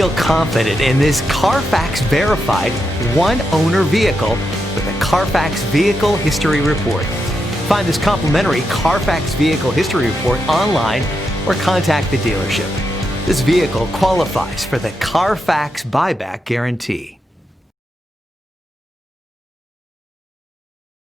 Feel confident in this Carfax verified one-owner vehicle with a Carfax Vehicle History Report. Find this complimentary Carfax Vehicle History Report online or contact the dealership. This vehicle qualifies for the Carfax Buyback Guarantee.